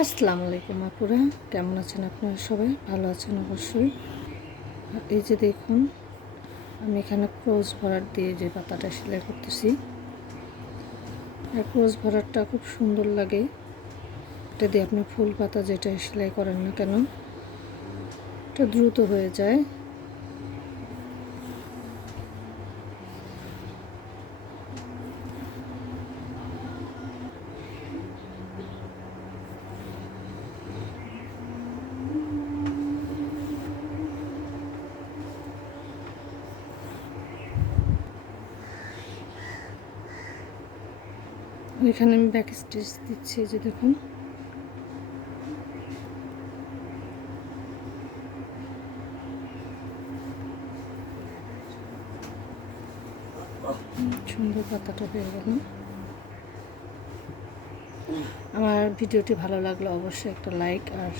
আসসালামু আলাইকুম আপুরা, কেমন আছেন আপনারা? সবাই ভালো আছেন অবশ্যই। আর এই যে দেখুন, আমি এখানে ক্রোজ ভরাট দিয়ে যে পাতাটা সেলাই করতেছি। আর ক্রোজ ভরাটটা খুব সুন্দর লাগে। এটা দিয়ে আপনি ফুল পাতা যেটা সেলাই করেন না কেন, এটা দ্রুত হয়ে যায়। এখানে আমি ব্যাক স্টিচ দিচ্ছি, যে দেখুন। সুন্দর পাতাটা হয়ে গেল। আমার ভিডিওটি ভালো লাগলে অবশ্যই একটা লাইক আর